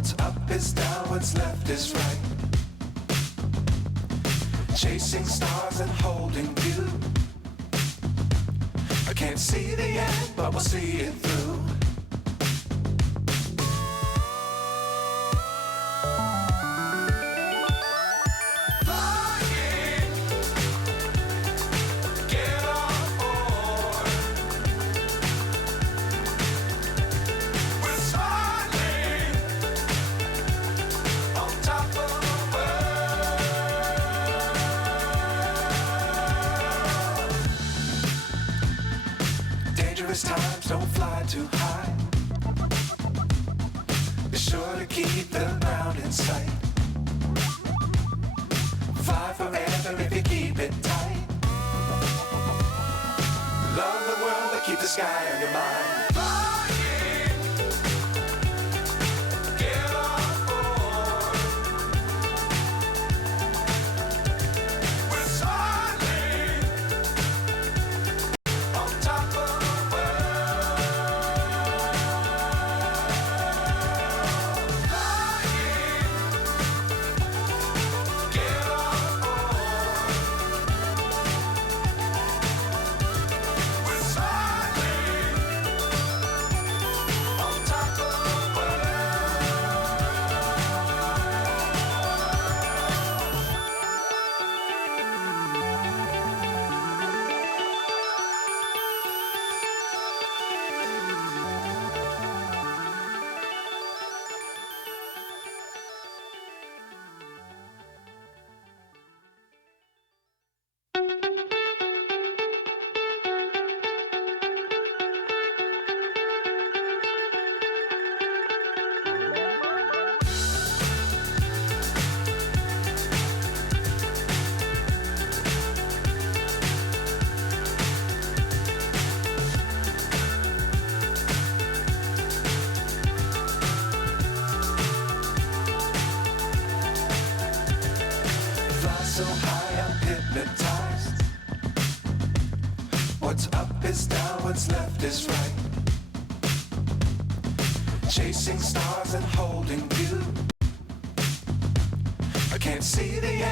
What's up is down, what's left is right. Chasing stars and holding you. I can't see the end, but we'll see it through. Dangerous times, don't fly too high. Be sure to keep the ground in sight. Fly forever if you keep it tight. Love the world, but keep the sky on your mind. So high, I'm hypnotized. What's up is down, what's left is right. Chasing stars and holding you. I can't see the end.